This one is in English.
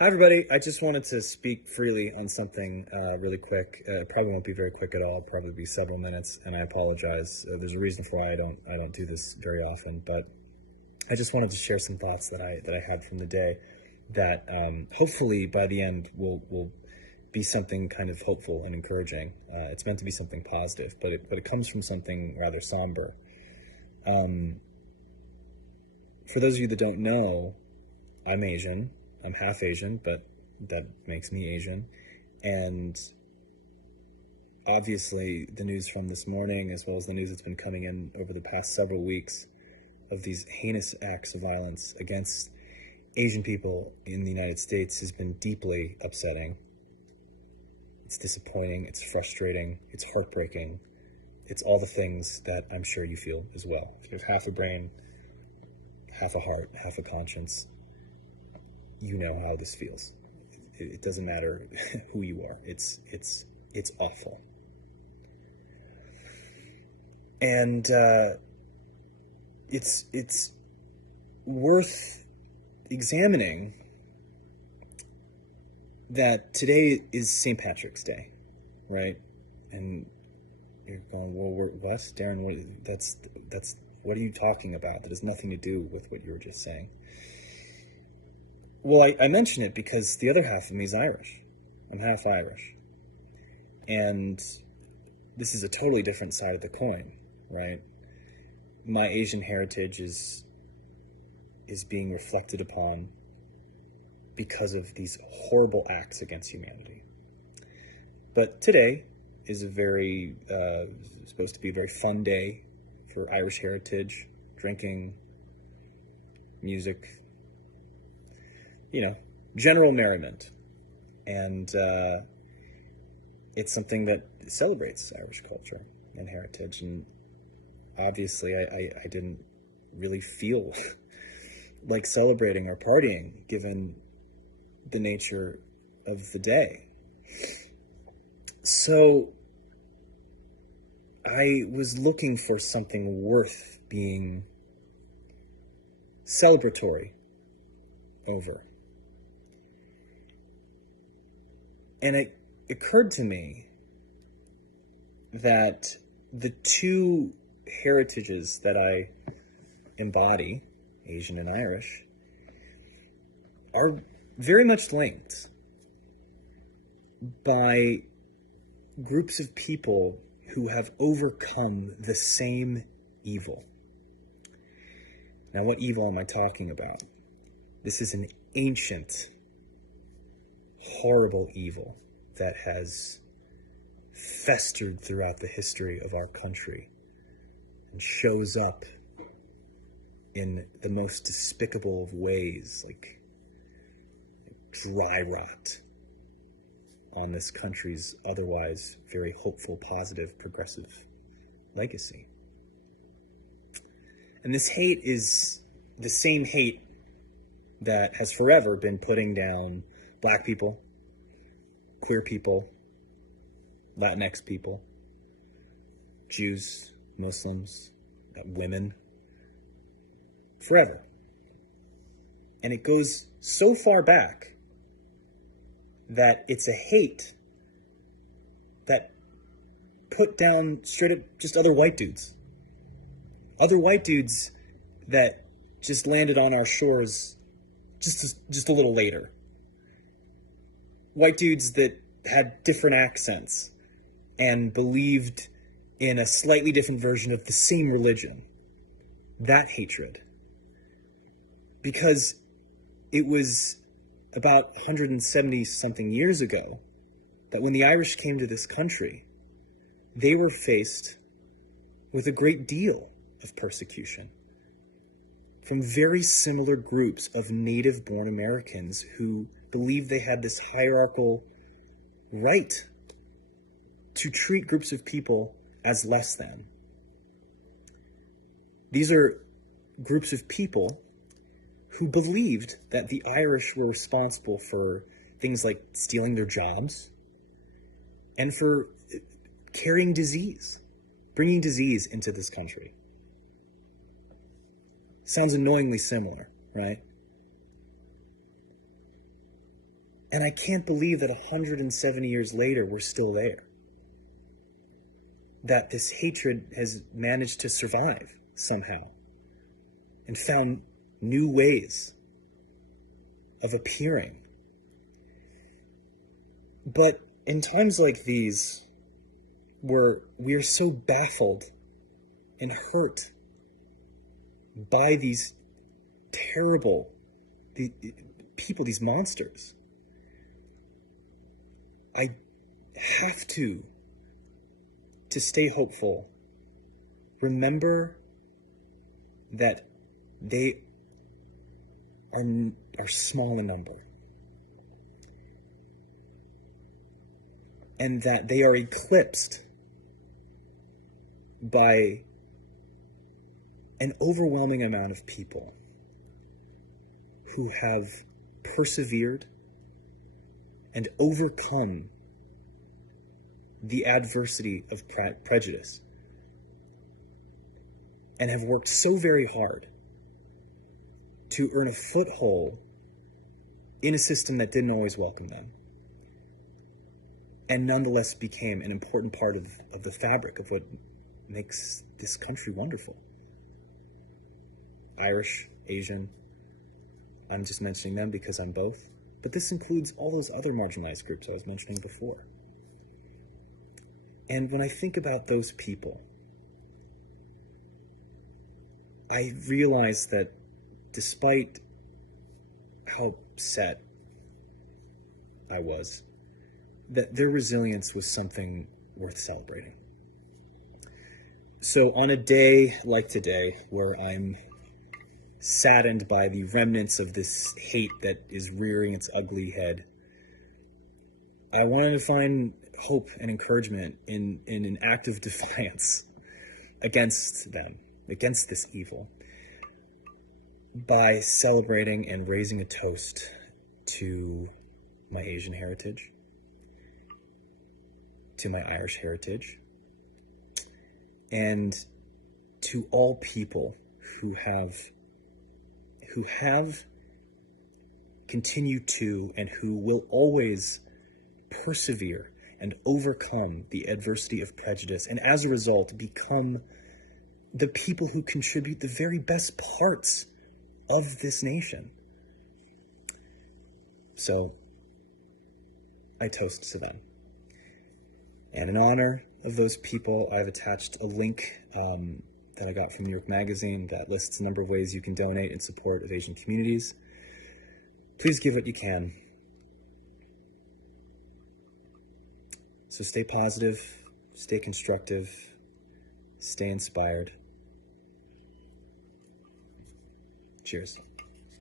Hi, everybody. I just wanted to speak freely on something really quick. Probably won't be very quick at all. Probably be several minutes, and I apologize. There's a reason for why I don't do this very often, but I just wanted to share some thoughts that I had from the day that hopefully by the end will be something kind of hopeful and encouraging. It's meant to be something positive, but it comes from something rather somber. For those of you that don't know, I'm Asian. I'm half Asian, but that makes me Asian. And obviously the news from this morning, as well as the news that's been coming in over the past several weeks of these heinous acts of violence against Asian people in the United States has been deeply upsetting. It's disappointing, it's frustrating, it's heartbreaking. It's all the things that I'm sure you feel as well. If you have half a brain, half a heart, half a conscience, you know how this feels. It doesn't matter who you are. It's awful. And it's worth examining that today is St. Patrick's Day, right? And you're going, well, what, Darren? What are you talking about? That has nothing to do with what you were just saying. Well, I mention it because the other half of me is Irish. I'm half Irish. And this is a totally different side of the coin, right? My Asian heritage is being reflected upon because of these horrible acts against humanity. But today is supposed to be a very fun day for Irish heritage, drinking, music, general merriment. And it's something that celebrates Irish culture and heritage. And obviously I didn't really feel like celebrating or partying given the nature of the day. So I was looking for something worth being celebratory over. And it occurred to me that the two heritages that I embody, Asian and Irish, are very much linked by groups of people who have overcome the same evil. Now, what evil am I talking about? This is an ancient, horrible evil that has festered throughout the history of our country and shows up in the most despicable of ways, like dry rot on this country's otherwise very hopeful, positive, progressive legacy. And this hate is the same hate that has forever been putting down Black people, queer people, Latinx people, Jews, Muslims, women, forever. And it goes so far back that it's a hate that put down straight up just other white dudes. Other white dudes that just landed on our shores just a little later. White dudes that had different accents and believed in a slightly different version of the same religion. That hatred. Because it was about 170 something years ago that when the Irish came to this country, they were faced with a great deal of persecution from very similar groups of native-born Americans who believed they had this hierarchical right to treat groups of people as less than. These are groups of people who believed that the Irish were responsible for things like stealing their jobs and for carrying disease, bringing disease into this country. Sounds annoyingly similar, right? And I can't believe that 170 years later, we're still there. That this hatred has managed to survive somehow and found new ways of appearing. But in times like these, where we are so baffled and hurt by these terrible people, these monsters, I have to stay hopeful. Remember that they are small in number, and that they are eclipsed by an overwhelming amount of people who have persevered and overcome the adversity of prejudice and have worked so very hard to earn a foothold in a system that didn't always welcome them, and nonetheless became an important part of the fabric of what makes this country wonderful. Irish, Asian, I'm just mentioning them because I'm both, but this includes all those other marginalized groups I was mentioning before. And when I think about those people, I realize that despite how upset I was, that their resilience was something worth celebrating. So on a day like today, where I'm saddened by the remnants of this hate that is rearing its ugly head, I wanted to find hope and encouragement in an act of defiance against them, against this evil, by celebrating and raising a toast to my Asian heritage, to my Irish heritage, and to all people who have continued to, and who will always persevere and overcome the adversity of prejudice, and as a result become the people who contribute the very best parts of this nation. So I toast to them. And in honor of those people, I've attached a link that I got from New York Magazine that lists a number of ways you can donate in support of Asian communities. Please give what you can. So stay positive, stay constructive, stay inspired. Cheers.